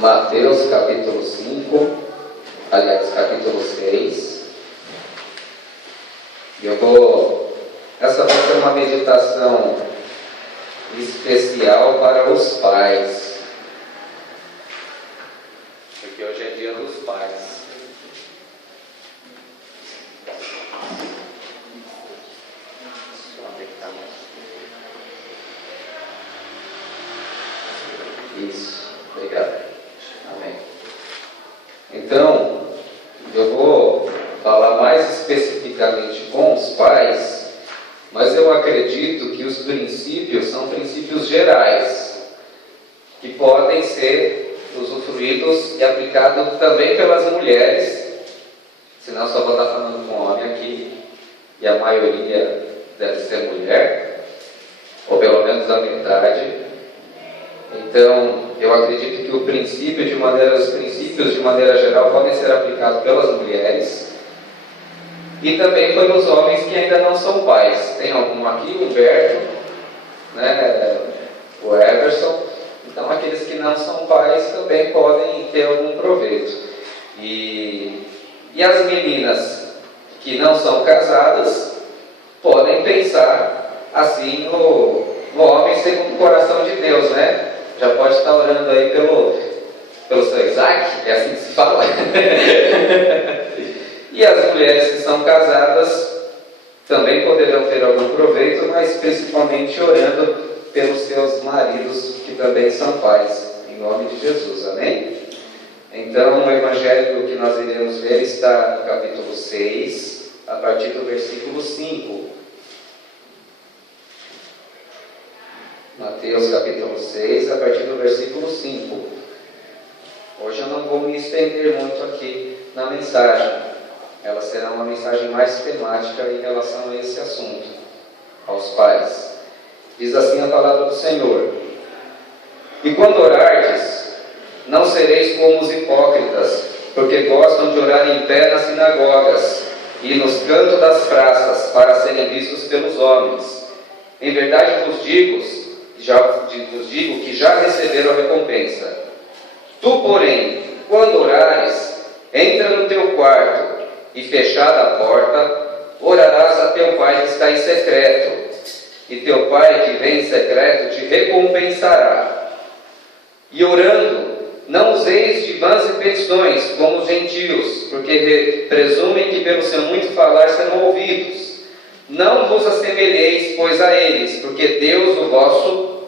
Mateus capítulo 5, aliás, capítulo 6. Essa vai ser uma meditação especial para os pais, porque hoje é dia dos pais. Isso, obrigado. Amém. Então, eu vou falar mais especificamente com os pais, mas eu acredito que os princípios são princípios gerais, que podem ser usufruídos e aplicados também pelas mulheres, senão só vou estar falando com homem aqui, e a maioria deve ser mulher, ou pelo menos a metade. Então, eu acredito que os princípios de maneira geral podem ser aplicados pelas mulheres e também pelos homens que ainda não são pais. Tem algum aqui, o Humberto, o Everson. Então, aqueles que não são pais também podem ter algum proveito. E as meninas que não são casadas podem pensar assim no homem segundo o coração de Deus, né? Já pode estar orando aí pelo seu Isaac, é assim que se fala. E as mulheres que são casadas também poderão ter algum proveito, mas principalmente orando pelos seus maridos, que também são pais, em nome de Jesus, amém? Então, o evangelho que nós iremos ver está no capítulo 6, a partir do versículo 5. Mateus capítulo 6, a partir do versículo 5. Hoje eu não vou me estender muito aqui na mensagem. Ela será uma mensagem mais temática em relação a esse assunto, aos pais. Diz assim a palavra do Senhor: E quando orardes, não sereis como os hipócritas, porque gostam de orar em pé nas sinagogas e nos cantos das praças, para serem vistos pelos homens. Em verdade vos digo que já receberam a recompensa. Tu, porém, quando orares, entra no teu quarto e, fechada a porta, orarás a teu Pai que está em secreto, e teu Pai que vem em secreto te recompensará. E orando, não useis de vãs repetições, como os gentios, porque presumem que pelo seu muito falar serão ouvidos. Não vos assemelheis, pois, a eles, porque Deus, o vosso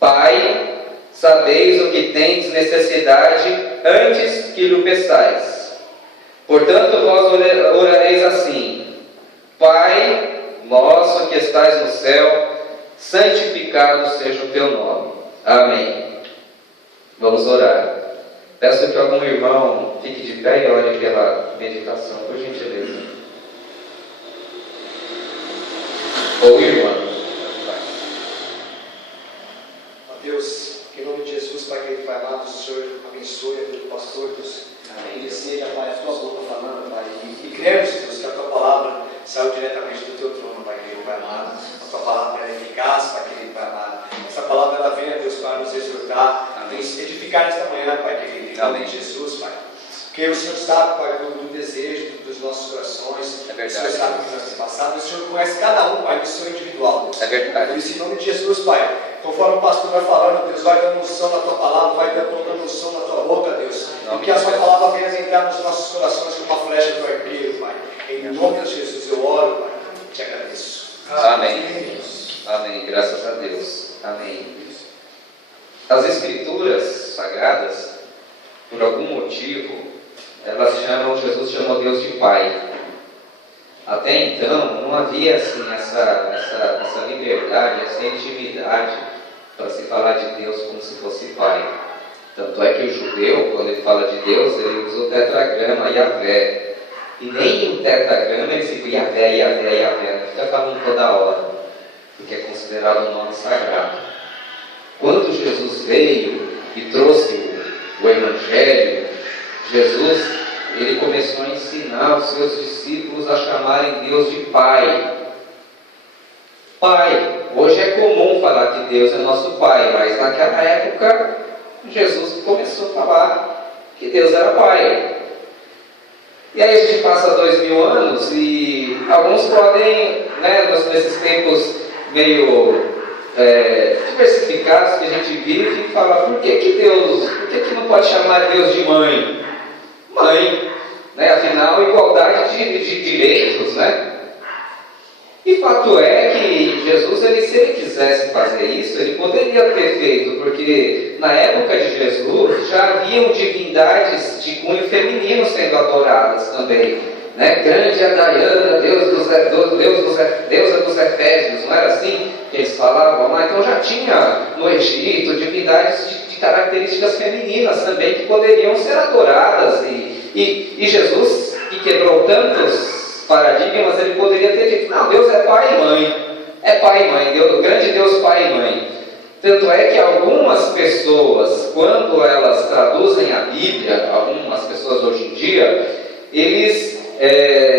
Pai, sabeis o que tendes necessidade antes que lhe peçais. Portanto, vós orareis assim: Pai nosso que estais no céu, santificado seja o teu nome. Amém. Vamos orar. Peço que algum irmão fique de pé e ore pela meditação, por gentileza. Ou irmã. Deus, em nome de Jesus, Pai querido, Pai amado, o Senhor abençoe a vida do pastor, Deus. Que seja, Pai, a tua boca falando, Pai. E cremos, Deus, que a tua palavra saiu diretamente do teu trono, Pai querido, Pai amado. A tua palavra é eficaz, Pai querido, Pai amado. Essa palavra ela vem, Deus, para nos exortar, nos edificar nesta manhã, Pai querido, em nome de Jesus, Pai. Porque o Senhor sabe, Pai, do desejo dos nossos corações. É verdade. O Senhor sabe o que nós temos passado. O Senhor conhece cada um, Pai, do seu individual, Deus. É verdade. Por isso, em nome de Jesus, Pai, conforme o pastor vai falando, Deus, vai dando unção na tua palavra, vai colocando unção na tua boca, Deus. E que a tua palavra venha entrar nos nossos corações como uma flecha do arqueiro, Pai. Em nome de Jesus eu oro, Pai. Te agradeço. Amém. Amém. Graças a Deus. Amém. As Escrituras Sagradas, por algum motivo, Jesus chamou Deus de Pai. Até então, não havia assim essa liberdade, essa intimidade para se falar de Deus como se fosse Pai. Tanto é que o judeu, quando ele fala de Deus, ele usa o tetragrama, Yahvé. E nem o tetragrama ele fica Yahvé, Yahvé, Yahvé. Não fica falando toda hora, porque é considerado um nome sagrado. Quando Jesus veio e trouxe o Evangelho, Jesus, ele começou a ensinar os seus discípulos a chamarem Deus de Pai. Pai. Hoje é comum falar que Deus é nosso Pai, mas naquela época Jesus começou a falar que Deus era Pai. E aí a gente passa 2000 anos e alguns podem, nesses tempos meio diversificados que a gente vive, falar por que não pode chamar Deus de mãe? Mãe, afinal, igualdade de direitos, E fato é que Jesus, se ele quisesse fazer isso, ele poderia ter feito, porque na época de Jesus já haviam divindades de cunho feminino sendo adoradas também. Grande é a Diana, deusa dos Efésios, não era assim que eles falavam lá? Então já tinha no Egito divindades de características femininas também que poderiam ser adoradas. E Jesus, que quebrou tantos paradigmas, ele poderia ter dito: não, Deus é pai e mãe. É pai e mãe, Deus, grande Deus, pai e mãe. Tanto é que algumas pessoas, quando elas traduzem a Bíblia, algumas pessoas hoje em dia, eles,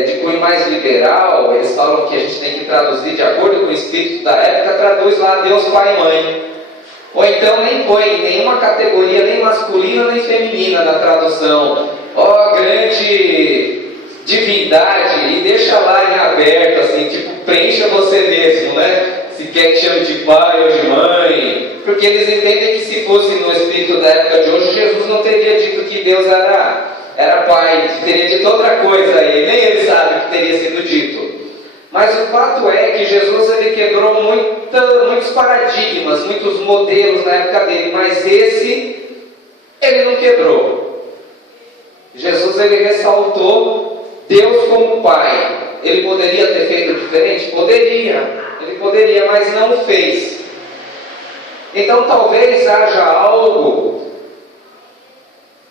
de cunho mais liberal, eles falam que a gente tem que traduzir de acordo com o espírito da época, traduz lá Deus, pai e mãe. Ou então nem põe nenhuma categoria, nem masculina nem feminina na tradução. Grande divindade, e deixa lá em aberto, assim, tipo, preencha você mesmo, Se quer que chame de pai ou de mãe, porque eles entendem que se fosse no espírito da época de hoje, Jesus não teria dito que Deus era pai, teria dito outra coisa aí, nem ele sabe o que teria sido dito. Mas o fato é que Jesus, ele quebrou muitos paradigmas, muitos modelos na época dele, mas esse, ele não quebrou. Jesus, ele ressaltou Deus como Pai. Ele poderia ter feito diferente? Ele poderia, mas não fez. Então talvez haja algo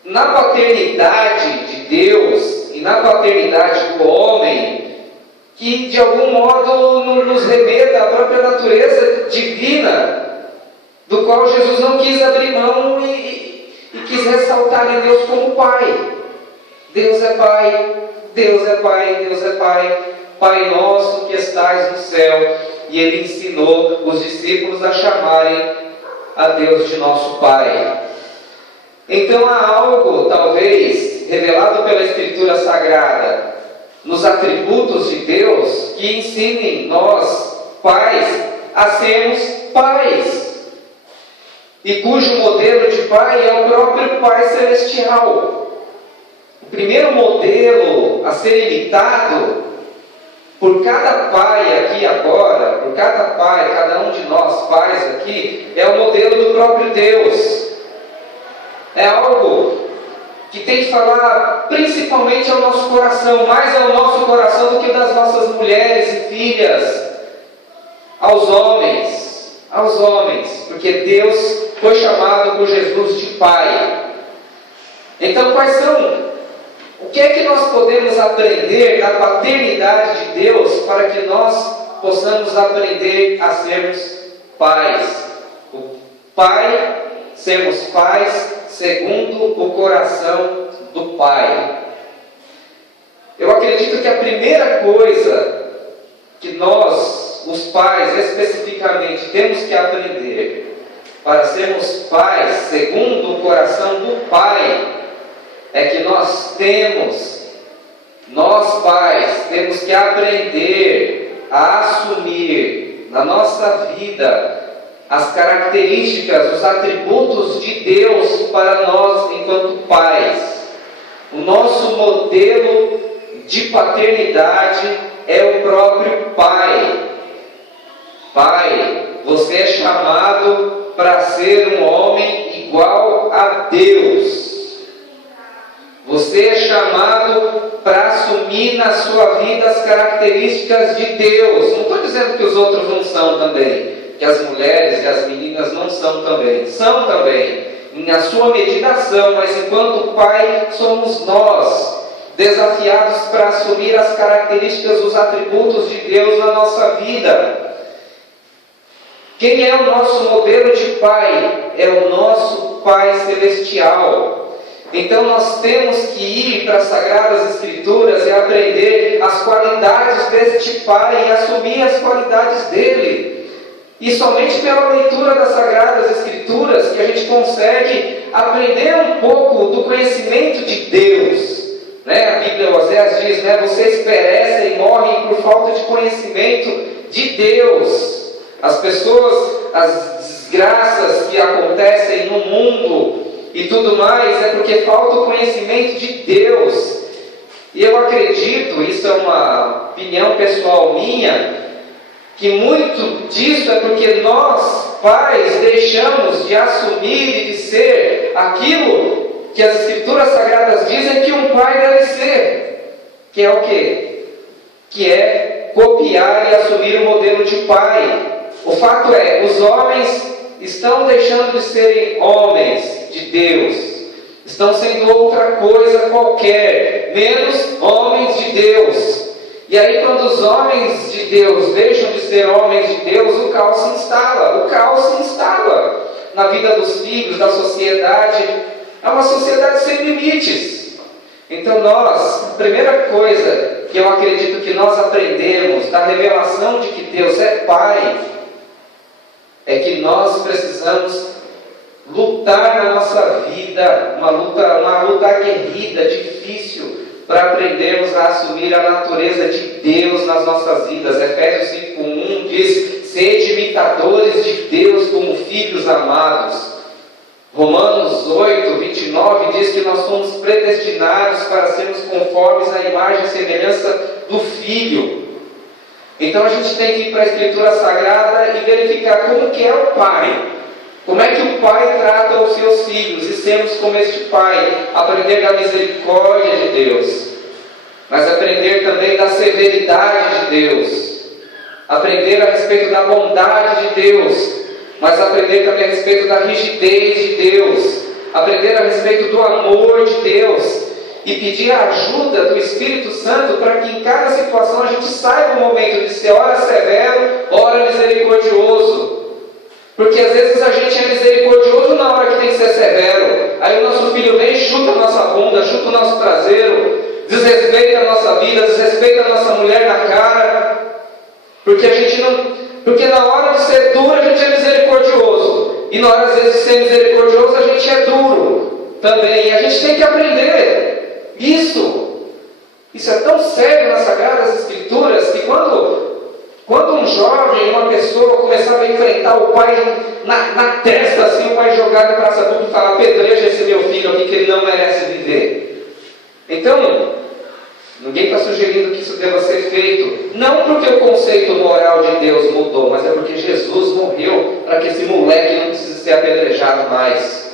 na paternidade de Deus e na paternidade do homem que de algum modo nos remeta à própria natureza divina, do qual Jesus não quis abrir mão e quis ressaltar em Deus como Pai. Deus é Pai, Deus é Pai, Deus é Pai, Pai nosso que estais no céu. E ele ensinou os discípulos a chamarem a Deus de nosso Pai. Então há algo, talvez, revelado pela Escritura Sagrada, nos atributos de Deus, que ensinem nós, pais, a sermos pais. E cujo modelo de pai é o próprio Pai Celestial. O primeiro modelo a ser imitado por cada pai aqui agora, por cada pai, cada um de nós pais aqui, é o modelo do próprio Deus. É algo que tem que falar principalmente ao nosso coração, mais ao nosso coração do que das nossas mulheres e filhas, aos homens, porque Deus foi chamado por Jesus de Pai. Então o que é que nós podemos aprender da paternidade de Deus para que nós possamos aprender a sermos pais? Sermos pais segundo o coração do Pai. Eu acredito que a primeira coisa que nós, os pais especificamente, temos que aprender para sermos pais segundo o coração do Pai é que nós pais, temos que aprender a assumir na nossa vida as características, os atributos de Deus para nós enquanto pais. O nosso modelo de paternidade é o próprio Pai. Pai, você é chamado para ser um homem igual a Deus. Você é chamado para assumir na sua vida as características de Deus. Não estou dizendo que os outros não são também, que as mulheres e as meninas não são também. São também, na sua medida são, mas enquanto Pai somos nós, desafiados para assumir as características, os atributos de Deus na nossa vida. Quem é o nosso modelo de Pai? É o nosso Pai Celestial. Então nós temos que ir para as Sagradas Escrituras e aprender as qualidades deste Pai e assumir as qualidades dele. E somente pela leitura das Sagradas Escrituras que a gente consegue aprender um pouco do conhecimento de Deus. A Bíblia, Oséias diz, vocês perecem e morrem por falta de conhecimento de Deus. As pessoas, as desgraças que acontecem no mundo e tudo mais, é porque falta o conhecimento de Deus. E eu acredito, isso é uma opinião pessoal minha, que muito disso é porque nós, pais, deixamos de assumir e de ser aquilo que as Escrituras Sagradas dizem que um pai deve ser. Que é o quê? Que é copiar e assumir o modelo de pai. O fato é, os homens estão deixando de serem homens de Deus. Estão sendo outra coisa qualquer, menos homens de Deus. E aí quando os homens de Deus deixam de ser homens de Deus, o caos se instala. O caos se instala na vida dos filhos, da sociedade. É uma sociedade sem limites. Então nós, a primeira coisa que eu acredito que nós aprendemos da revelação de que Deus é Pai, é que nós precisamos lutar na nossa vida, uma luta aguerrida, difícil, para aprendermos a assumir a natureza de Deus nas nossas vidas. Efésios 5:1 diz: sede imitadores de Deus como filhos amados. Romanos 8:29 diz que nós somos predestinados para sermos conformes à imagem e semelhança do Filho. Então a gente tem que ir para a Escritura Sagrada e verificar como que é o Pai. Como é que o Pai trata os seus filhos? E sermos como este Pai, aprender da misericórdia de Deus, mas aprender também da severidade de Deus, aprender a respeito da bondade de Deus, mas aprender também a respeito da rigidez de Deus, aprender a respeito do amor de Deus, e pedir a ajuda do Espírito Santo para que em cada situação a gente saiba o momento de ser ora severo, ora misericordioso. Porque às vezes a gente é misericordioso na hora que tem que ser severo. Aí o nosso filho vem, chuta a nossa bunda, chuta o nosso traseiro, desrespeita a nossa vida, desrespeita a nossa mulher na cara. Porque na hora de ser duro a gente é misericordioso. E na hora às vezes de ser misericordioso a gente é duro também. E a gente tem que aprender isso. Isso é tão sério nas Sagradas Escrituras que quando um jovem, uma pessoa começava a enfrentar o pai na testa, assim, o pai jogar em praça pública e falar: apedreja esse meu filho aqui que ele não merece viver. Então, ninguém está sugerindo que isso deva ser feito, não porque o conceito moral de Deus mudou, mas é porque Jesus morreu para que esse moleque não precise ser apedrejado mais.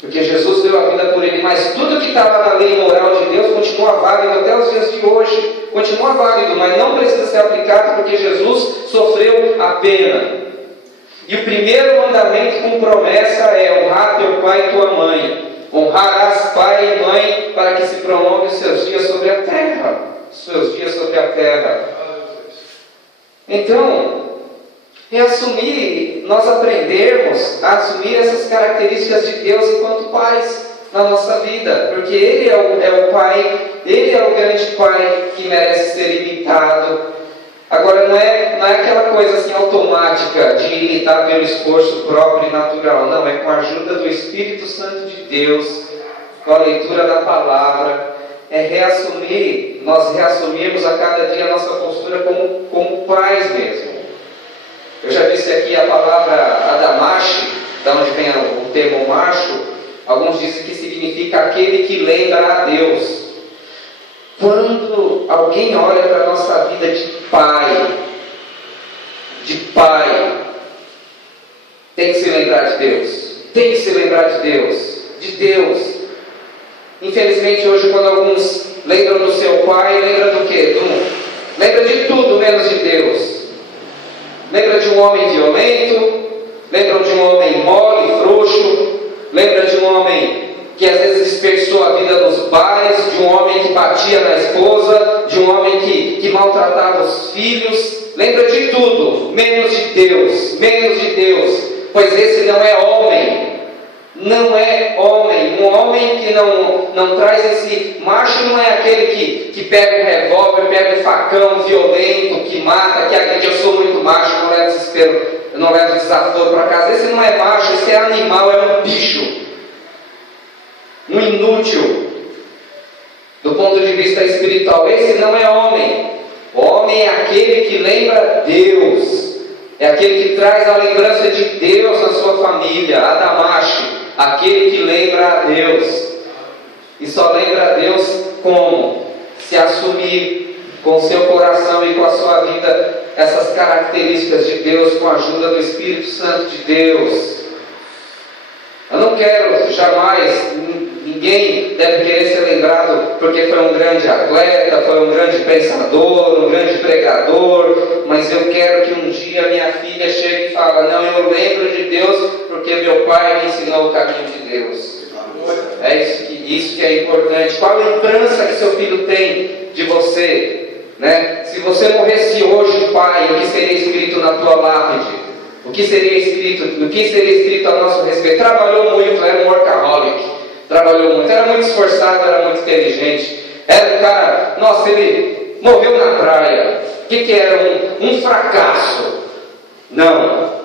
Porque Jesus deu a vida por ele, mas tudo que estava na lei moral de Deus continua válido até os dias de hoje. Continua válido, mas não precisa ser aplicado porque Jesus sofreu a pena. E o primeiro mandamento com promessa é: honrar teu pai e tua mãe. Honrarás pai e mãe para que se prolongue os seus dias sobre a terra. Seus dias sobre a terra. Então, nós aprendemos a assumir essas características de Deus enquanto pais na nossa vida, porque Ele é o Pai, Ele é o grande Pai que merece ser imitado. Agora não é aquela coisa assim automática de imitar pelo esforço próprio e natural, não, é com a ajuda do Espírito Santo de Deus, com a leitura da palavra, nós reassumirmos a cada dia a nossa postura como pais mesmo. Eu já disse aqui a palavra adamashi, da onde vem o termo macho. Alguns dizem que significa aquele que lembra a Deus. Quando alguém olha para a nossa vida de pai, tem que se lembrar de Deus. Tem que se lembrar de Deus. Infelizmente hoje, quando alguns lembram do seu pai, lembra do quê? Lembra de tudo menos de Deus. Lembra de um homem violento, lembra de um homem mole, frouxo, lembra de um homem que às vezes desperdiçou a vida nos bares, de um homem que batia na esposa, de um homem que maltratava os filhos. Lembra de tudo, menos de Deus, pois esse não é homem. Um homem que que não traz esse... Macho não é aquele que pega um revólver, pega um facão violento, que mata, que agride. Eu sou muito macho, não levo desespero, eu não levo desaforo para casa. Esse não é macho, esse é animal, é um bicho. Um inútil. Do ponto de vista espiritual, esse não é homem. O homem é aquele que lembra Deus. É aquele que traz a lembrança de Deus na sua família. Adamashi, aquele que lembra a Deus. E só lembra a Deus como? Se assumir com seu coração e com a sua vida essas características de Deus, com a ajuda do Espírito Santo de Deus. Eu não quero jamais, ninguém deve querer ser lembrado porque foi um grande atleta, foi um grande pensador, um grande pregador, mas eu quero que um dia minha filha chegue e fale: não, eu lembro de Deus porque meu pai me ensinou o caminho de Deus. É isso que é importante. Qual a lembrança que seu filho tem de você? Né? Se você morresse hoje, pai, o que seria escrito na tua lápide? O que seria escrito a nosso respeito? Trabalhou muito, era um workaholic. Trabalhou muito, era muito esforçado, era muito inteligente. Era um cara, nossa, ele morreu na praia. O que era um fracasso? Não.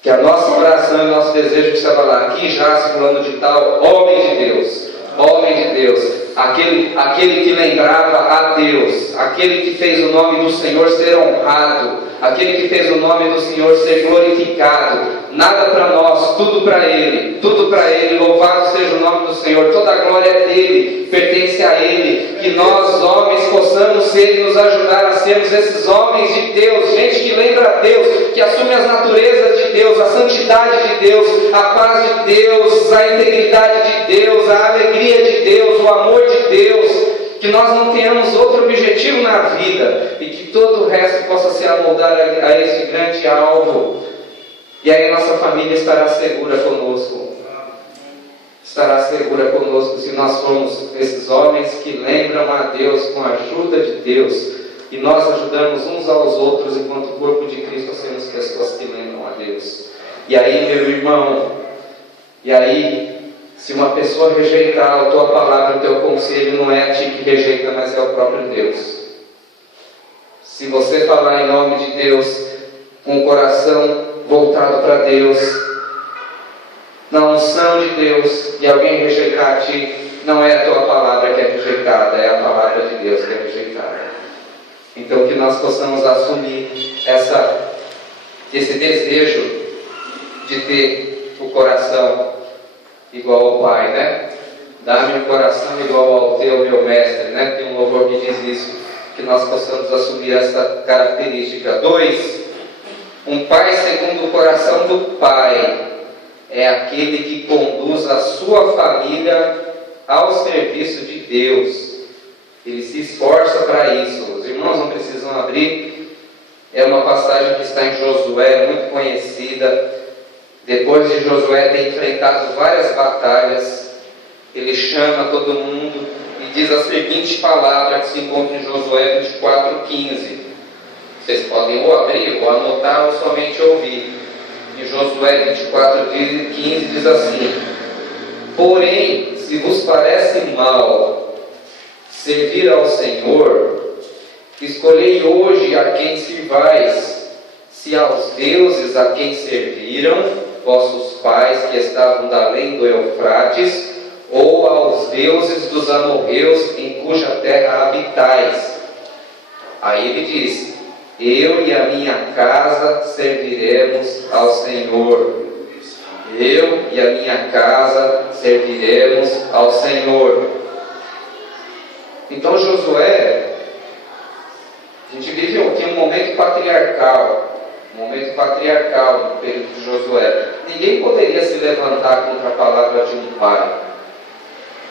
Que a nossa oração e o nosso desejo precisa falar: aqui já se fulano de tal, homem de Deus. Homem de Deus, aquele que lembrava a Deus, aquele que fez o nome do Senhor ser honrado, aquele que fez o nome do Senhor ser glorificado. Nada para nós, tudo para Ele, louvado seja o nome do Senhor, toda a glória é dEle, pertence a Ele. Que nós, homens, possamos ser e nos ajudar a sermos esses homens de Deus, gente que lembra a Deus, que assume as naturezas de Deus, a santidade de Deus, a paz de Deus, a integridade de Deus, a alegria de Deus, o amor de Deus. Que nós não tenhamos outro objetivo na vida e que todo o resto possa se amoldar a esse grande alvo. E aí nossa família estará segura conosco. Estará segura conosco se nós formos esses homens que lembram a Deus com a ajuda de Deus. E nós ajudamos uns aos outros enquanto corpo de Cristo sermos pessoas que lembram a Deus. E aí, meu irmão, se uma pessoa rejeitar a tua palavra, o teu conselho, não é a ti que rejeita, mas é o próprio Deus. Se você falar em nome de Deus, com o coração voltado para Deus, na unção de Deus, e alguém rejeitar a ti, não é a tua palavra que é rejeitada, é a palavra de Deus que é rejeitada. Então que nós possamos assumir esse desejo de ter o coração igual ao Pai, né? Dá-me um coração igual ao teu, meu mestre, né? Tem um louvor que diz isso, que nós possamos assumir essa característica. 2, um pai segundo o coração do Pai é aquele que conduz a sua família ao serviço de Deus. Ele se esforça para isso. Os irmãos não precisam abrir, é uma passagem que está em Josué, muito conhecida. Depois de Josué ter enfrentado várias batalhas, ele chama todo mundo e diz a seguinte palavra que se encontra em Josué 24:15. Vocês podem ou abrir, ou anotar, ou somente ouvir. Em Josué 24:15 diz assim: porém, se vos parece mal servir ao Senhor, escolhei hoje a quem sirvais, se aos deuses a quem serviram vossos pais que estavam da além do Eufrates, ou aos deuses dos amorreus em cuja terra habitais. Aí ele diz: eu e a minha casa serviremos ao Senhor. Eu e a minha casa serviremos ao Senhor. Então Josué, a gente vive aqui um momento patriarcal no período de Josué. Ninguém poderia se levantar contra a palavra de um pai.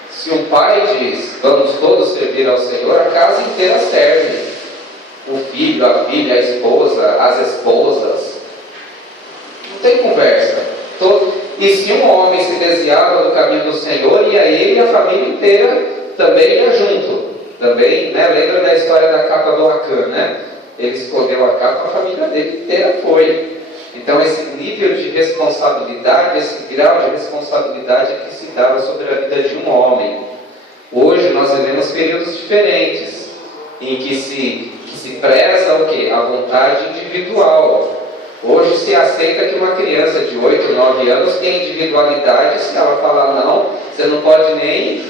Se um pai diz, vamos todos servir ao Senhor, a casa inteira serve. O filho, a filha, a esposa, as esposas. Não tem conversa. E se um homem se desviava do caminho do Senhor, ia ele e a família inteira também ia junto. Também, né? Lembra da história da capa do Acã, né? Ele escondeu a capa, a família dele inteira foi. Então esse nível de responsabilidade, esse grau de responsabilidade é que se dava sobre a vida de um homem. Hoje nós vivemos períodos diferentes, em que se preza o quê? A vontade individual. Hoje se aceita que uma criança de 8, 9 anos tem individualidade. Se ela falar não, você não pode nem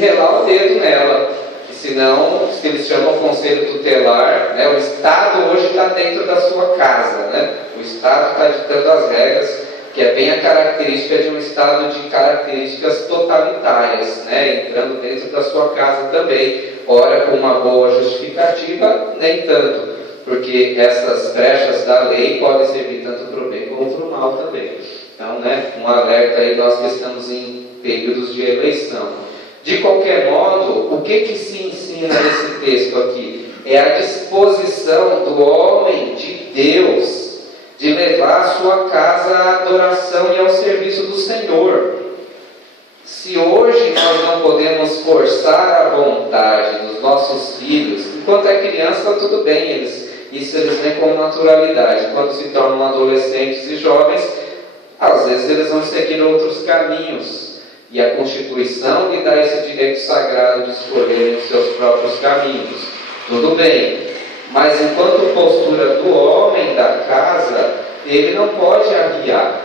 relar o dedo nela. Senão, se eles chamam conselho tutelar, né, o Estado hoje está dentro da sua casa, né? O Estado está ditando as regras, que é bem a característica de um Estado de características totalitárias, né? Entrando dentro da sua casa também. Ora, com uma boa justificativa, nem tanto, porque essas brechas da lei podem servir tanto para o bem como para o mal também. Então, né, um alerta aí, nós que estamos em períodos de eleição. De qualquer modo, o que se ensina nesse texto aqui? É a disposição do homem de Deus de levar a sua casa à adoração e ao serviço do Senhor. Se hoje nós não podemos forçar a vontade dos nossos filhos, enquanto é criança está tudo bem, isso eles veem com naturalidade. Quando se tornam adolescentes e jovens, às vezes eles vão seguir outros caminhos. E a Constituição lhe dá esse direito sagrado de escolher os seus próprios caminhos. Tudo bem. Mas enquanto postura do homem da casa, ele não pode arriar.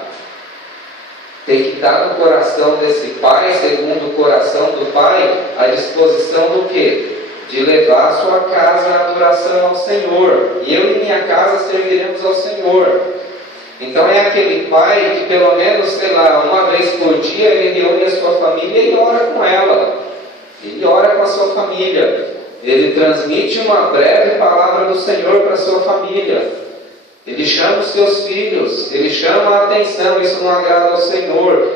Tem que estar no coração desse pai, segundo o coração do pai, a disposição do quê? De levar a sua casa à adoração ao Senhor. E eu e minha casa serviremos ao Senhor. Então é aquele pai que pelo menos, sei lá, uma vez por dia ele reúne a sua família e ora com ela. Ele ora com a sua família. Ele transmite uma breve palavra do Senhor para a sua família. Ele chama os seus filhos, ele chama a atenção, isso não agrada ao Senhor.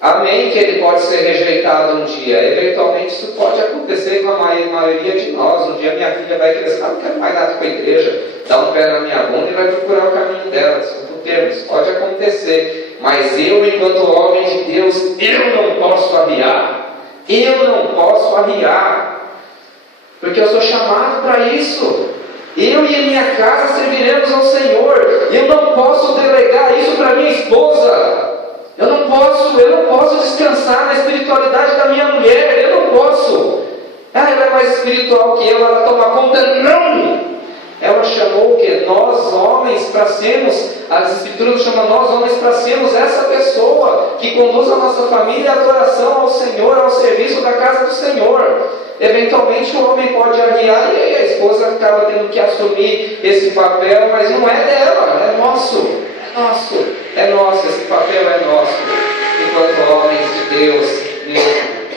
Amém que ele pode ser rejeitado um dia. Eventualmente isso pode acontecer com a maioria de nós. Um dia minha filha vai crescer, não quero mais nada com a igreja, dá um pé na minha bunda e vai procurar o caminho dela. Termos, pode acontecer, mas eu, enquanto homem de Deus, eu não posso arriar, porque eu sou chamado para isso. Eu e a minha casa serviremos ao Senhor. Eu não posso delegar isso para minha esposa. Eu não posso descansar na espiritualidade da minha mulher. Eu não posso. Ela é mais espiritual que eu, ela toma conta. Não! Ela chamou o quê? Nós homens para sermos, as Escrituras chamam nós homens para sermos essa pessoa que conduz a nossa família à adoração ao Senhor, ao serviço da casa do Senhor. Eventualmente o homem pode arriar e a esposa acaba tendo que assumir esse papel, mas não é dela, é nosso, esse papel é nosso. Enquanto homens de Deus,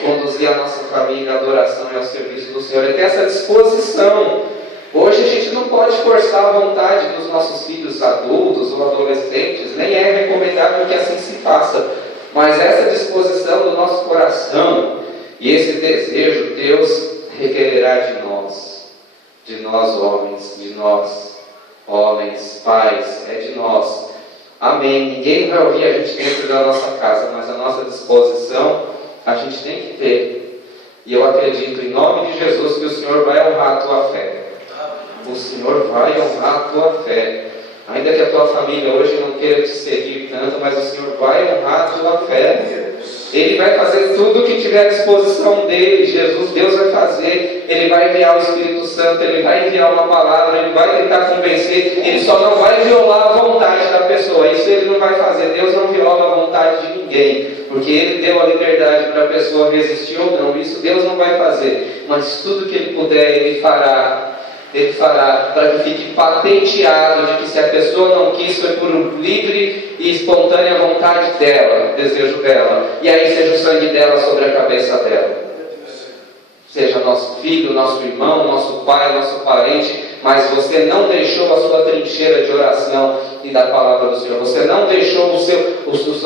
conduzir a nossa família à adoração e ao serviço do Senhor. Ele tem essa disposição. Hoje a gente não pode forçar a vontade dos nossos filhos adultos ou adolescentes, nem é recomendável que assim se faça. Mas essa disposição do nosso coração e esse desejo, Deus requererá de nós homens, pais, é de nós. Amém. Ninguém vai ouvir a gente dentro da nossa casa, mas a nossa disposição a gente tem que ter. E eu acredito em nome de Jesus que o Senhor vai honrar a tua fé. O Senhor vai honrar a tua fé. Ainda que a tua família hoje não queira te seguir tanto, mas o Senhor vai honrar a tua fé. Ele vai fazer tudo o que tiver à disposição dele. Deus vai fazer. Ele vai enviar o Espírito Santo, ele vai enviar uma palavra, ele vai tentar convencer. Ele só não vai violar a vontade da pessoa. Isso ele não vai fazer. Deus não viola a vontade de ninguém, porque ele deu a liberdade para a pessoa resistir ou não. Isso Deus não vai fazer. Mas tudo que ele puder, ele fará para que fique patenteado de que se a pessoa não quis, foi por um livre e espontânea vontade dela, desejo dela, e aí seja o sangue dela sobre a cabeça dela. Seja nosso filho, nosso irmão, nosso pai, nosso parente, mas você não deixou a sua trincheira de oração e da palavra do Senhor. Você não deixou a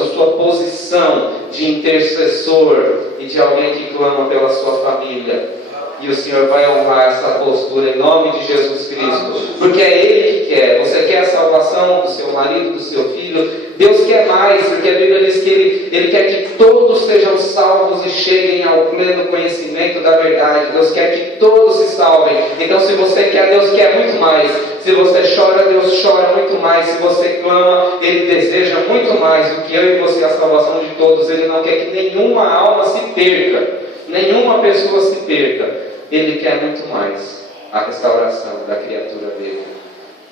sua posição de intercessor e de alguém que clama pela sua família. E o Senhor vai honrar essa postura em nome de Jesus Cristo. Porque é Ele que quer. Você quer a salvação do seu marido, do seu filho. Deus quer mais, porque a Bíblia diz que Ele quer que todos sejam salvos e cheguem ao pleno conhecimento da verdade. Deus quer que todos se salvem. Então, se você quer, Deus quer muito mais. Se você chora, Deus chora muito mais. Se você clama, Ele deseja muito mais do que eu e você, a salvação de todos. Ele não quer que nenhuma alma se perca, nenhuma pessoa se perca. Ele quer muito mais a restauração da criatura dele.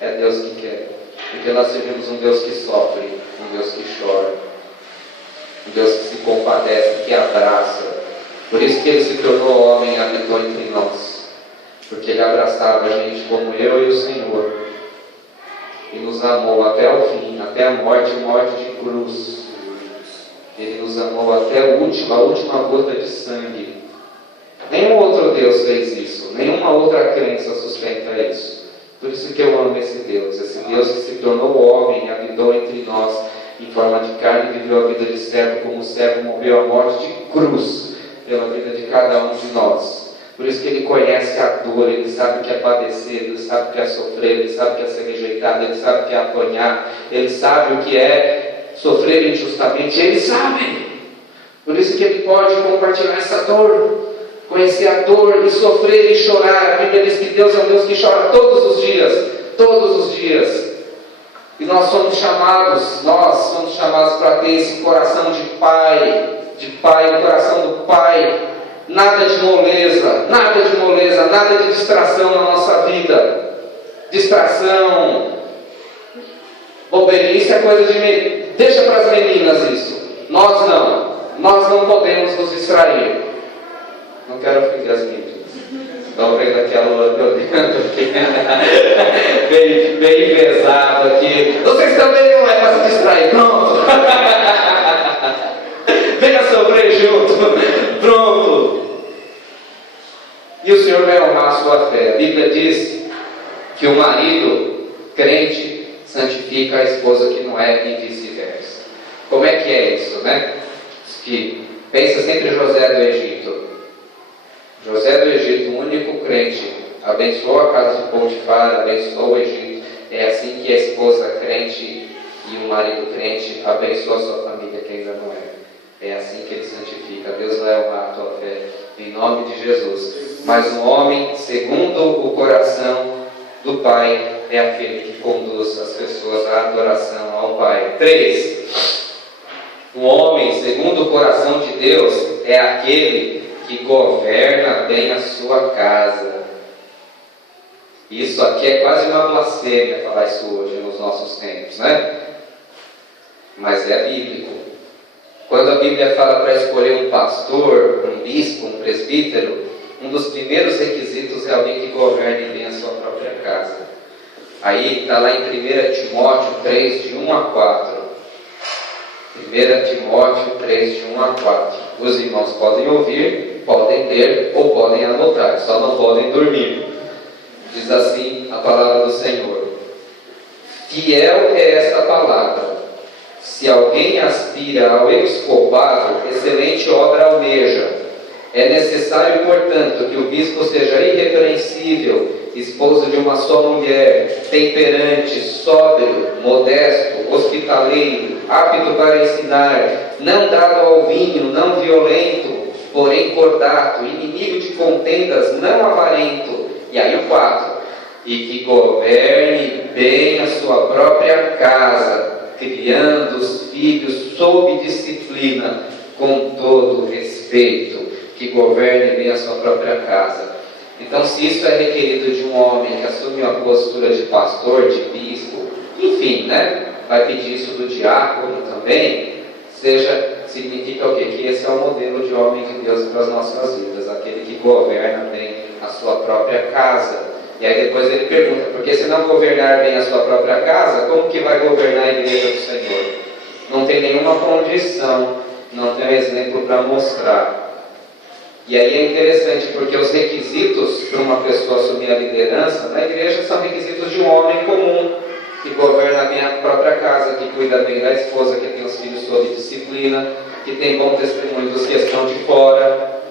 É Deus que quer. Porque nós servimos um Deus que sofre, um Deus que chora, um Deus que se compadece, que abraça. Por isso que Ele se tornou homem e habitou entre nós. Porque Ele abraçava a gente como eu e o Senhor. E nos amou até o fim, até a morte de cruz. Ele nos amou até a última gota de sangue. Nenhum outro Deus fez isso. Nenhuma outra crença sustenta isso. Por isso que eu amo esse Deus que se tornou homem e habitou entre nós em forma de carne e viveu a vida de servo, como o servo morreu a morte de cruz pela vida de cada um de nós. Por isso que Ele conhece a dor, Ele sabe o que é padecer, Ele sabe o que é sofrer, Ele sabe o que é ser rejeitado, Ele sabe o que é apanhar, Ele sabe o que é sofrer injustamente, Ele sabe. Por isso que Ele pode compartilhar essa dor, conhecer a dor e sofrer e chorar. A Bíblia diz que Deus é um Deus que chora todos os dias. E nós somos chamados para ter esse coração de pai, o coração do pai. Nada de moleza, nada de distração na nossa vida. Distração, boberice é coisa de... Deixa para as meninas isso. Nós não podemos nos distrair. Não quero ofender as meninas. Estão vendo aqui a Lula me olhando aqui. bem pesado aqui. Vocês também não é para se distrair. Pronto. Venha sofrer junto. Pronto. E o Senhor vai honrar a sua fé. A Bíblia diz que o marido crente santifica a esposa que não é, e vice-versa. Como é que é isso, né? Que pensa sempre em José do Egito. José do Egito, o único crente, abençoou a casa de Potifar, abençoou o Egito. É assim que a esposa crente e o marido crente abençoa a sua família, que ainda não é. É assim que ele santifica. Deus vai honrar a tua fé, em nome de Jesus. Mas um homem, segundo o coração do Pai, é aquele que conduz as pessoas à adoração ao Pai. 3. Um homem, segundo o coração de Deus, é aquele que governa bem a sua casa. Isso aqui é quase uma blasfêmia falar isso hoje nos nossos tempos, né? Mas é bíblico. Quando a Bíblia fala para escolher um pastor, um bispo, um presbítero, um dos primeiros requisitos é alguém que governe bem a sua própria casa. Aí está lá em 1 Timóteo 3, de 1 a 4. 1 Timóteo 3, de 1 a 4. Os irmãos podem ouvir, podem ler ou podem anotar, só não podem dormir. Diz assim a palavra do Senhor: fiel é esta palavra. Se alguém aspira ao episcopado, excelente obra almeja. É necessário, portanto, que o bispo seja irrepreensível, esposo de uma só mulher, temperante, sóbrio, modesto, hospitaleiro, apto para ensinar, não dado ao vinho, não violento, porém cordato, inimigo de contendas, não avarento. E aí o 4. E que governe bem a sua própria casa, criando os filhos sob disciplina, com todo respeito. Que governe bem a sua própria casa. Então, se isso é requerido de um homem que assume uma postura de pastor, de bispo, enfim, né? Vai pedir isso do diácono também, significa o quê? Que esse é o modelo de homem de Deus para as nossas vidas, aquele que governa bem a sua própria casa. E aí depois ele pergunta, porque se não governar bem a sua própria casa, como que vai governar a igreja do Senhor? Não tem nenhuma condição, não tem um exemplo para mostrar. E aí é interessante, porque os requisitos para uma pessoa assumir a liderança na igreja são requisitos de um homem comum, que governa bem a própria casa, que cuida bem da esposa, que tem os filhos sob disciplina, que tem bom testemunho dos que estão de fora.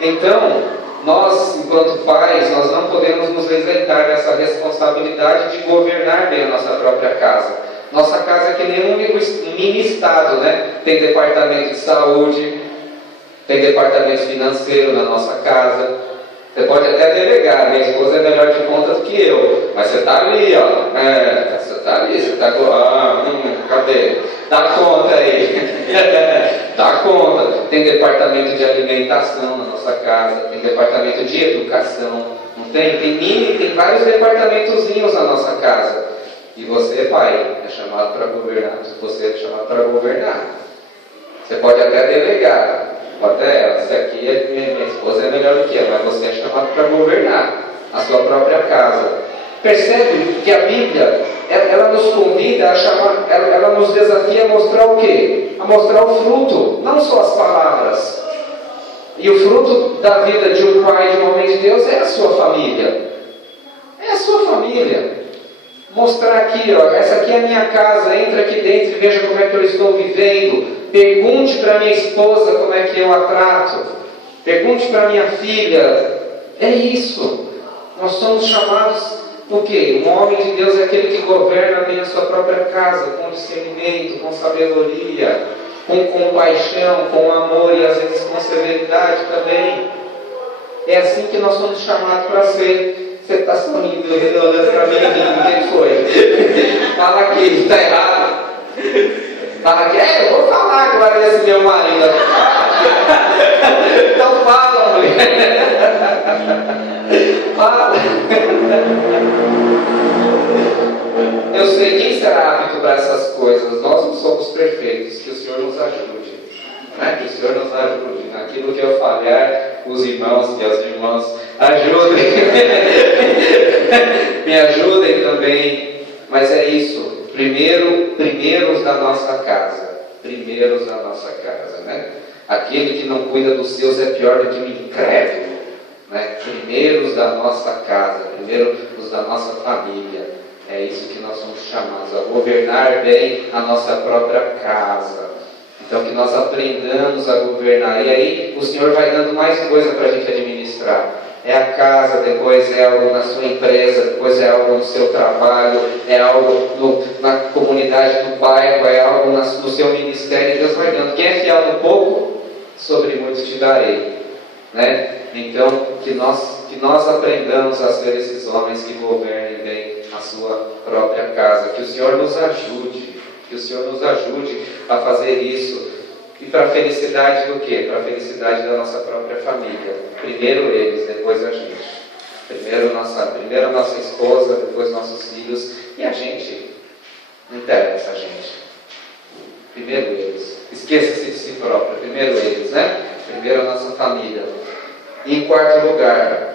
Então, nós, enquanto pais, nós não podemos nos isentar dessa responsabilidade de governar bem a nossa própria casa. Nossa casa é que nem um mini estado, né? Tem departamento de saúde, tem departamento financeiro na nossa casa. Você pode até delegar, minha esposa é melhor de conta do que eu, mas você está ali, ó. Você está ali, você está. Cadê? Dá conta aí. Dá conta. Tem departamento de alimentação na nossa casa, tem departamento de educação, não tem? Tem vários departamentozinhos na nossa casa. E você, pai, é chamado para governar. Você é chamado para governar. Você pode até delegar. Até essa aqui, minha esposa é melhor do que ela, mas você é chamado para governar a sua própria casa. Percebe que a Bíblia, ela nos convida a chamar, ela nos desafia a mostrar o quê? A mostrar o fruto, não só as palavras. E o fruto da vida de um pai, de um homem de Deus, é a sua família. É a sua família. Mostrar aqui, ó, essa aqui é a minha casa, entra aqui dentro e veja como é que eu estou vivendo. Pergunte para minha esposa como é que eu a trato. Pergunte para minha filha. É isso. Nós somos chamados o quê? Um homem de Deus é aquele que governa bem a sua própria casa, com discernimento, com sabedoria, com compaixão, com amor e às vezes com severidade também. É assim que nós somos chamados para ser. Você está sorrindo, olhando para mim, quem foi? Fala aqui, está errado. Fala aqui, eu vou falar agora desse meu marido. Então fala, mulher. Fala. Eu sei, quem será apto para essas coisas? Nós não somos perfeitos, que o Senhor nos ajude. Que o Senhor nos ajude. Naquilo que eu falhar, os irmãos e as irmãs ajudem. Me ajudem também. Mas é isso. Primeiros da nossa casa. Primeiros da nossa casa, né? Aquele que não cuida dos seus é pior do que o incrédulo, né? Primeiros da nossa casa, primeiros da nossa família. É isso que nós somos chamados, a governar bem a nossa própria casa. Então que nós aprendamos a governar. E aí o Senhor vai dando mais coisa para a gente administrar. É a casa, depois é algo na sua empresa, depois é algo no seu trabalho, é algo na comunidade do bairro, é algo no seu ministério, e Deus vai dando. Quem é fiel no pouco, sobre muito te darei. Né? Então, que nós aprendamos a ser esses homens que governem bem a sua própria casa. Que o Senhor nos ajude, a fazer isso. E para a felicidade do quê? Para a felicidade da nossa própria família. Primeiro eles, depois a gente. Primeiro a nossa esposa, depois nossos filhos. E a gente, não interessa a gente. Primeiro eles. Esqueça-se de si próprio. Primeiro eles, né? Primeiro a nossa família. E em quarto lugar,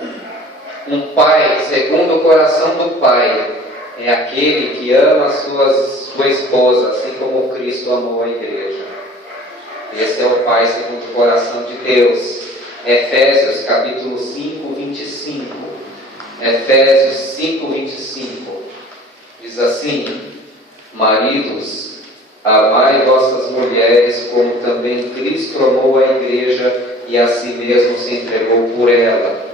um pai, segundo o coração do pai, é aquele que ama sua esposa, assim como Cristo amou a igreja. Esse é o Pai segundo o coração de Deus. Efésios capítulo 5, 25. Efésios 5, 25. Diz assim: maridos, amai vossas mulheres, como também Cristo amou a igreja e a si mesmo se entregou por ela,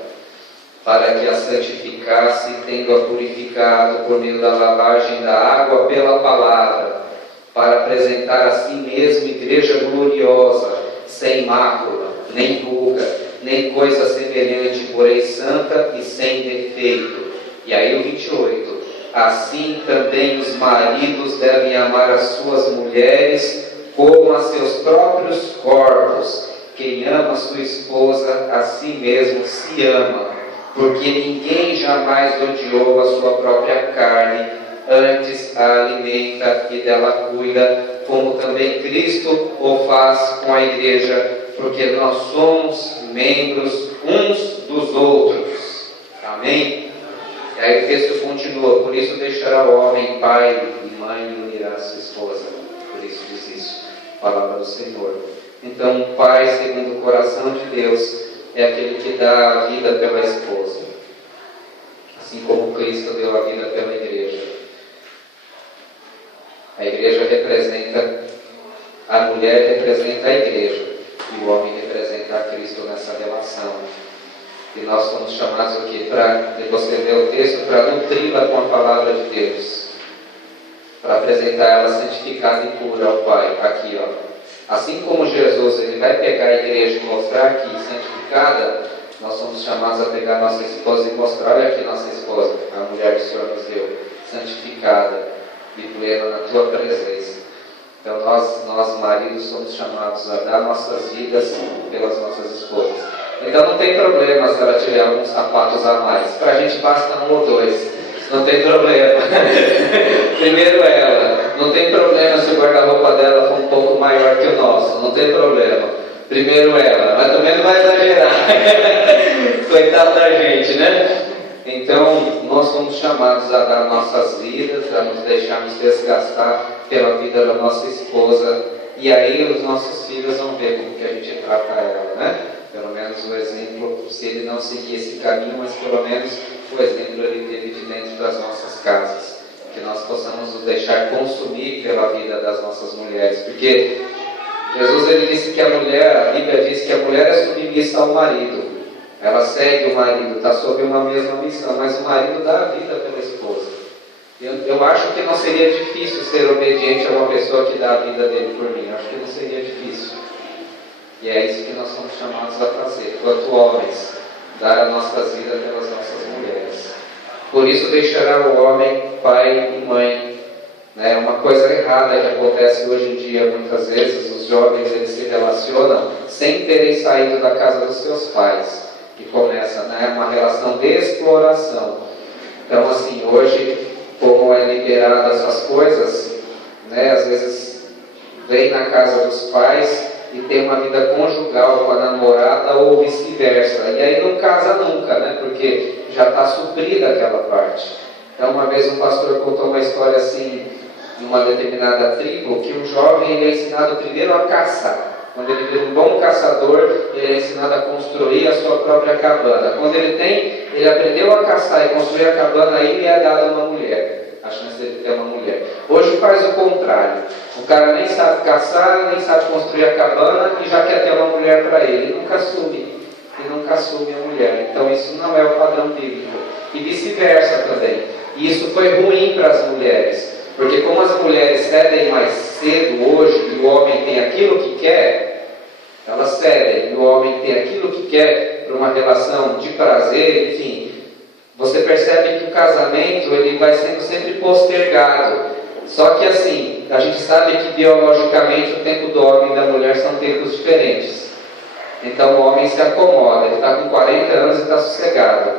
para que a santificasse, tendo-a purificado por meio da lavagem da água pela palavra, para apresentar a si mesmo igreja gloriosa, sem mácula, nem ruga, nem coisa semelhante, porém santa e sem defeito. E aí o 28. Assim também os maridos devem amar as suas mulheres como a seus próprios corpos. Quem ama sua esposa, a si mesmo se ama, porque ninguém jamais odiou a sua própria carne, antes a alimenta e dela cuida, como também Cristo o faz com a igreja, porque nós somos membros uns dos outros. Amém? E aí o texto continua: por isso deixará o homem pai e mãe e unirá a sua esposa. Por isso diz isso, palavra do Senhor. Então, um pai segundo o coração de Deus é aquele que dá a vida pela esposa, assim como Cristo deu a vida pela igreja. A igreja representa, a mulher representa a igreja, e o homem representa a Cristo nessa relação. E nós somos chamados aqui para, você vê o texto, para nutri-la com a palavra de Deus. para apresentar ela santificada e pura ao Pai. Aqui, ó. Assim como Jesus ele vai pegar a igreja e mostrar aqui santificada, nós somos chamados a pegar nossa esposa e mostrar, olha aqui nossa esposa, a mulher que o Senhor nos deu, santificada e plena na tua presença. Então nós maridos somos chamados a dar nossas vidas pelas nossas esposas. Então não tem problema se ela tiver alguns sapatos a mais, para a gente basta um ou dois, não tem problema. Primeiro ela, não tem problema se o guarda-roupa dela for um pouco maior que o nosso, não tem problema. Primeiro ela, mas também não vai exagerar. Coitado da gente, né? Então, nós somos chamados a dar nossas vidas, a nos deixarmos desgastar pela vida da nossa esposa. E aí os nossos filhos vão ver como que a gente trata ela, né? Pelo menos o exemplo, se ele não seguir esse caminho, mas pelo menos o exemplo ele teve de dentro das nossas casas. Que nós possamos nos deixar consumir pela vida das nossas mulheres. Porque Jesus ele disse que a Bíblia diz que a mulher é submissa ao marido. Ela segue o marido, está sob uma mesma missão, mas o marido dá a vida pela esposa. Eu acho que não seria difícil ser obediente a uma pessoa que dá a vida dele por mim. Eu acho que não seria difícil. E é isso que nós somos chamados a fazer, quanto homens, dar as nossas vidas pelas nossas mulheres. Por isso deixará o homem pai e mãe. Né? Uma coisa errada que acontece hoje em dia, muitas vezes, os jovens eles se relacionam sem terem saído da casa dos seus pais. Que começa, né, uma relação de exploração. Então, assim, hoje, como é liberado essas coisas, né, às vezes vem na casa dos pais e tem uma vida conjugal com a namorada ou vice-versa. E aí não casa nunca, né, porque já está suprida aquela parte. Então, uma vez um pastor contou uma história assim, em uma determinada tribo, que o jovem ele é ensinado primeiro a caçar. Quando ele vira um bom caçador, ele é ensinado a construir a sua própria cabana. Quando ele aprendeu a caçar e construir a cabana, aí lhe é dada uma mulher. A chance dele ter uma mulher. Hoje faz o contrário. O cara nem sabe caçar, nem sabe construir a cabana e já quer ter uma mulher para ele. E nunca assume a mulher. Então isso não é o padrão bíblico. E vice-versa também. E isso foi ruim para as mulheres. Porque como as mulheres cedem mais cedo hoje e o homem tem aquilo que quer, elas cedem e o homem tem aquilo que quer para uma relação de prazer, enfim. Você percebe que o casamento ele vai sendo sempre postergado. Só que assim, a gente sabe que biologicamente o tempo do homem e da mulher são tempos diferentes. Então o homem se acomoda, ele está com 40 anos e está sossegado.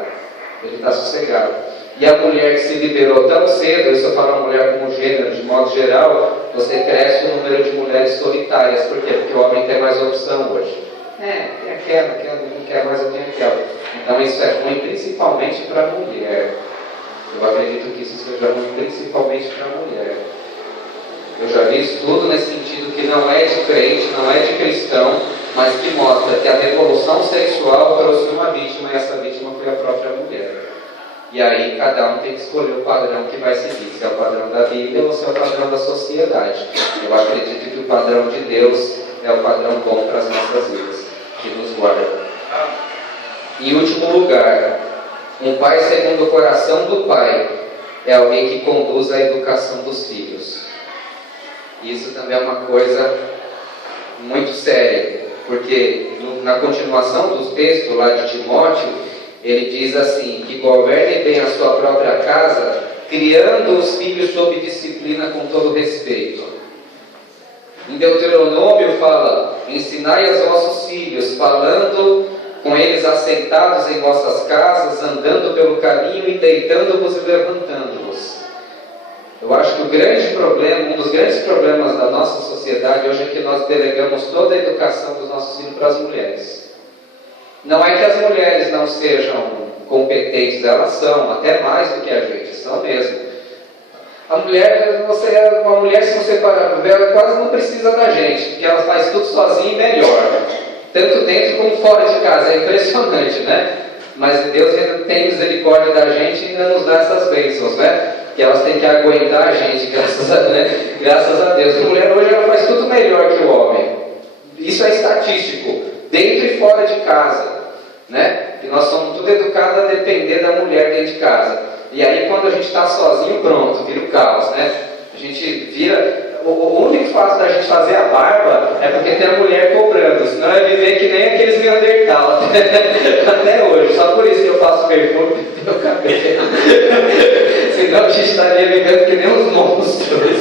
Ele está sossegado. E a mulher que se liberou tão cedo, isso eu falo a mulher como gênero, de modo geral, você cresce o número de mulheres solitárias. Por quê? Porque o homem tem mais opção hoje. Tem aquela, não quer mais, eu tenho aquela. Então isso é ruim principalmente para a mulher. Eu acredito que isso seja ruim principalmente para a mulher. Eu já vi estudo nesse sentido que não é de crente, não é de cristão, mas que mostra que a revolução sexual trouxe uma vítima e essa vítima foi a própria mulher. E aí cada um tem que escolher o padrão que vai seguir, se é o padrão da Bíblia ou se é o padrão da sociedade. Eu acredito que o padrão de Deus é o padrão bom para as nossas vidas, que nos guarda. Em último lugar, um pai segundo o coração do pai é alguém que conduz a educação dos filhos. Isso também é uma coisa muito séria, porque na continuação do texto lá de Timóteo, ele diz assim, que governe bem a sua própria casa, criando os filhos sob disciplina com todo respeito. Em Deuteronômio fala, ensinai aos vossos filhos, falando com eles assentados em vossas casas, andando pelo caminho e deitando-vos e levantando-vos. Eu acho que um dos grandes problemas da nossa sociedade hoje é que nós delegamos toda a educação dos nossos filhos para as mulheres. Não é que as mulheres não sejam competentes, elas são, até mais do que a gente, são mesmo. A mulher, uma mulher, se você parar para ver, ela quase não precisa da gente, porque ela faz tudo sozinha e melhor. Tanto dentro como fora de casa, é impressionante, né? Mas Deus ainda tem misericórdia da gente e ainda nos dá essas bênçãos, né? Que elas têm que aguentar a gente, graças a Deus. A mulher hoje ela faz tudo melhor que o homem. Isso é estatístico. Dentro e fora de casa, né? E nós somos tudo educados a depender da mulher dentro de casa. E aí quando a gente está sozinho, pronto, vira o caos, né? A gente vira... O único fato da gente fazer a barba é porque tem a mulher cobrando, senão é viver que nem aqueles Neandertal até hoje. Só por isso que eu faço perfume no meu cabelo. Senão a gente estaria vivendo que nem uns monstros.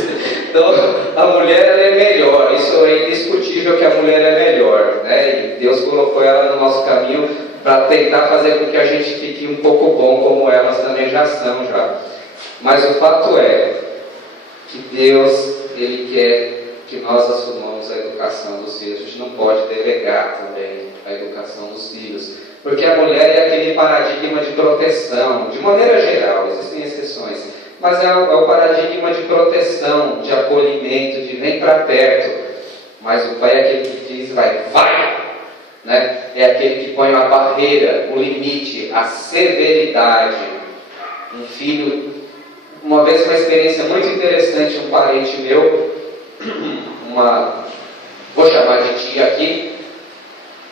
Então, a mulher ela é melhor, isso é indiscutível que a mulher é melhor, né? E Deus colocou ela no nosso caminho para tentar fazer com que a gente fique um pouco bom, como elas também já são já. Mas o fato é que Deus, Ele quer que nós assumamos a educação dos filhos. A gente não pode delegar também a educação dos filhos, porque a mulher é aquele paradigma de proteção, de maneira geral, existem exceções, mas é o paradigma de proteção, de acolhimento, de vem para perto. Mas o pai é aquele que diz, vai, né? É aquele que põe a barreira, o limite, a severidade. Um filho, uma vez uma experiência muito interessante, um parente meu, vou chamar de tia aqui,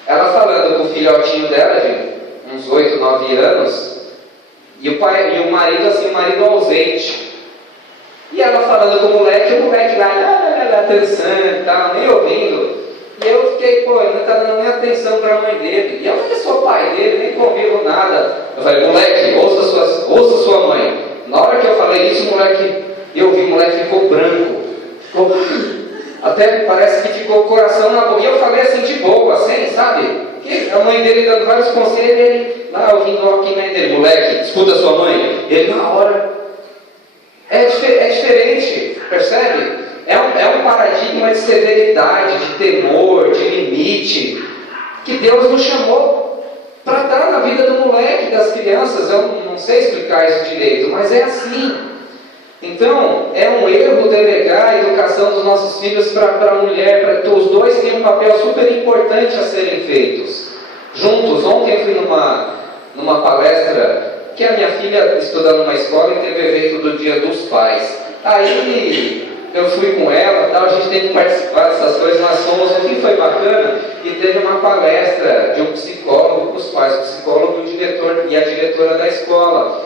ela falando com o filhotinho dela, de uns 8, 9 anos, e o marido assim, o marido ausente. E ela falando com o moleque lá, dançando e tal, nem ouvindo. E eu fiquei, ele não está dando nem atenção para a mãe dele. E eu nem sou pai dele, nem convivo nada. Eu falei, moleque, ouça sua mãe. Na hora que eu falei isso, eu vi o moleque ficou branco. Até parece que ficou o coração na boca. E eu falei assim de boa, assim, sabe? Que a mãe dele dando vários conselhos, ele lá ouvindo aqui na dele, moleque, escuta sua mãe. Ele na hora. É diferente, percebe? É um paradigma de severidade, de temor, de limite, que Deus nos chamou para dar na vida do moleque, das crianças. Eu não sei explicar isso direito, mas é assim. Então, é um erro delegar a educação dos nossos filhos para a mulher, para que os dois têm um papel super importante a serem feitos. Juntos, ontem eu fui numa palestra, que a minha filha estuda numa escola e teve evento do Dia dos Pais. Aí eu fui com ela, a gente tem que participar dessas coisas, nós fomos, o que foi bacana, e teve uma palestra de um psicólogo para os pais, o psicólogo e a diretora da escola.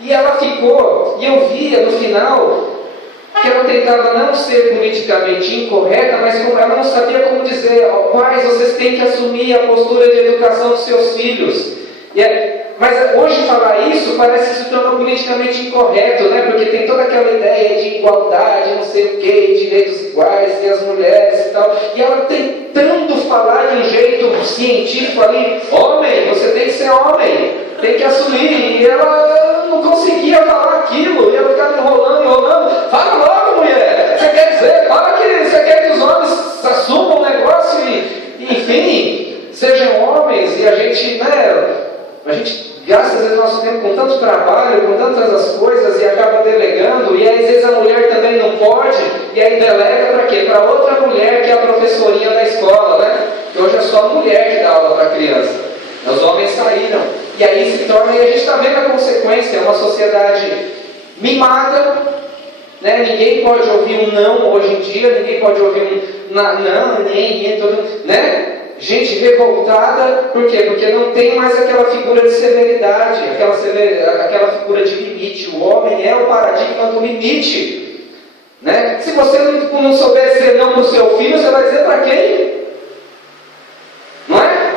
E ela ficou, e eu via no final, que ela tentava não ser politicamente incorreta, mas como ela não sabia como dizer, pais, vocês têm que assumir a postura de educação dos seus filhos. Mas hoje falar isso parece que se torna politicamente incorreto, né? Porque tem toda aquela ideia de igualdade, não sei o que, direitos iguais, e as mulheres e tal. E ela tentando falar de um jeito científico ali, homem, você tem que ser homem, tem que assumir. E ela não conseguia falar aquilo, e ela ficava enrolando. Fala logo, mulher! Você quer dizer, você quer que os homens assumam o negócio e enfim, sejam homens, e a gente gasta às vezes nosso tempo com tanto trabalho, com tantas as coisas, e acaba delegando, e aí, às vezes a mulher também não pode, e aí delega para quê? Para outra mulher que é a professorinha da escola, né? Que hoje é só a mulher que dá aula para a criança. Os homens saíram. E aí se torna, e a gente está vendo a consequência, é uma sociedade mimada, né? Ninguém pode ouvir um não hoje em dia, ninguém pode ouvir um não, nem, né? Gente revoltada, por quê? Porque não tem mais aquela figura de severidade, aquela figura de limite. O homem é o paradigma do limite, né? Se você não souber dizer não para o seu filho, você vai dizer para quem? Não é?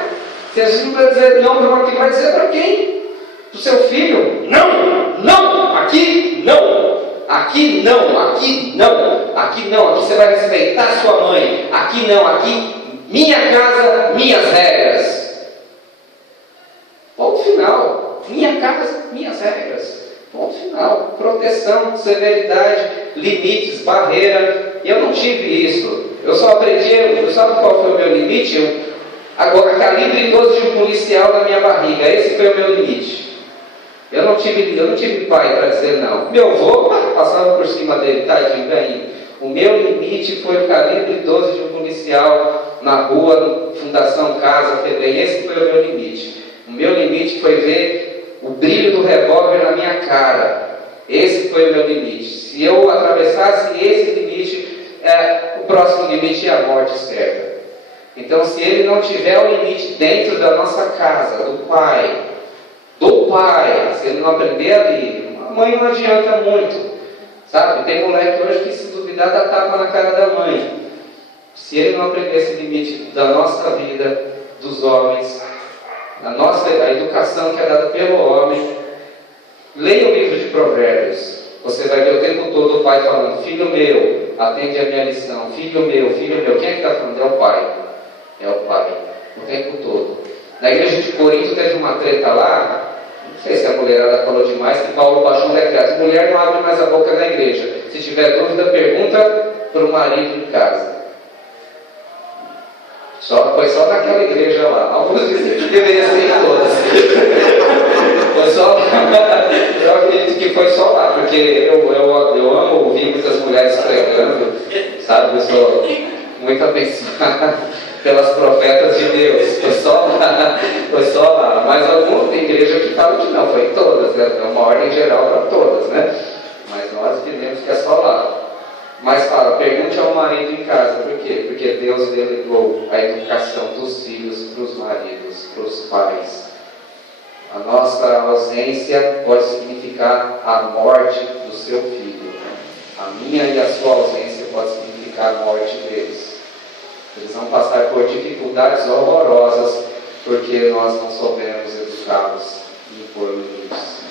Se a gente não vai dizer não para uma filha, vai dizer para quem? Para o seu filho? Não, aqui não. Aqui não, aqui não, aqui não, aqui você vai respeitar sua mãe, aqui não, aqui minha casa, minhas regras. Ponto final. Minha casa, minhas regras. Ponto final. Proteção, severidade, limites, barreira. Eu não tive isso. Eu só aprendi, sabe qual foi o meu limite? Agora, calibre 12 de um policial na minha barriga. Esse foi o meu limite. Eu não tive pai para dizer não. Meu avô passava por cima dele, tadinho, ganhou. O meu limite foi o calibre 12 de um policial na rua, Fundação Casa, FEBEM. Esse foi o meu limite. O meu limite foi ver o brilho do revólver na minha cara. Esse foi o meu limite. Se eu atravessasse esse limite, o próximo limite é a morte certa. Então, se ele não tiver o limite dentro da nossa casa, do pai, se ele não aprender ali, a mãe não adianta muito. Sabe? Tem moleque hoje que, se duvidar, dá tapa na cara da mãe. Se ele não aprender esse limite da nossa vida, dos homens, a educação que é dada pelo homem, leia o livro de Provérbios. Você vai ver o tempo todo o pai falando: filho meu, atende a minha lição. Filho meu, filho meu. Quem é que está falando? É o pai. É o pai. O tempo todo. Na igreja de Corinto teve uma treta lá. Não sei se a mulherada falou demais, que Paulo baixou um decreto: mulher não abre mais a boca na igreja. Se tiver dúvida, pergunta para o marido em casa. Foi só naquela igreja lá. Alguns dizem que deveria ser em todas. Eu acredito que foi só lá, porque eu amo ouvir muitas mulheres pregando, sabe? Eu sou muito abençoado pelas profetas de Deus. Foi só lá. Mas algumas tem igreja que falam que não, foi em todas, né? É uma ordem geral para todas, né? Mas nós dizemos que é só lá. Mas fala, pergunte ao marido em casa. Por quê? Porque Deus delegou a educação dos filhos para os maridos, para os pais. A nossa ausência pode significar a morte do seu filho. A minha e a sua ausência pode significar a morte deles. Eles vão passar por dificuldades horrorosas porque nós não soubemos educá-los e impor limites.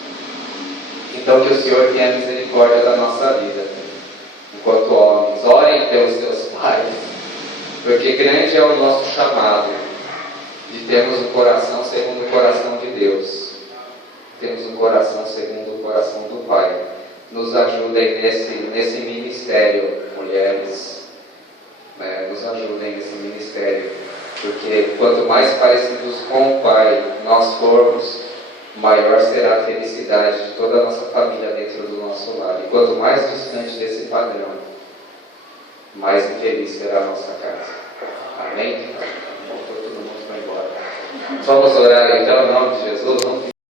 Então que o Senhor tenha misericórdia da nossa vida. Enquanto homens, orem pelos seus pais, porque grande é o nosso chamado de termos um coração segundo o coração de Deus. Temos um coração segundo o coração do Pai. Nos ajudem nesse ministério, mulheres. Nos ajudem nesse ministério, porque quanto mais parecidos com o Pai nós formos, maior será a felicidade de toda a nossa família dentro do nosso lar. E quanto mais distante desse padrão, mais infeliz será a nossa casa. Amém? Todo mundo vai embora. Vamos orar então, em nome de Jesus. Vamos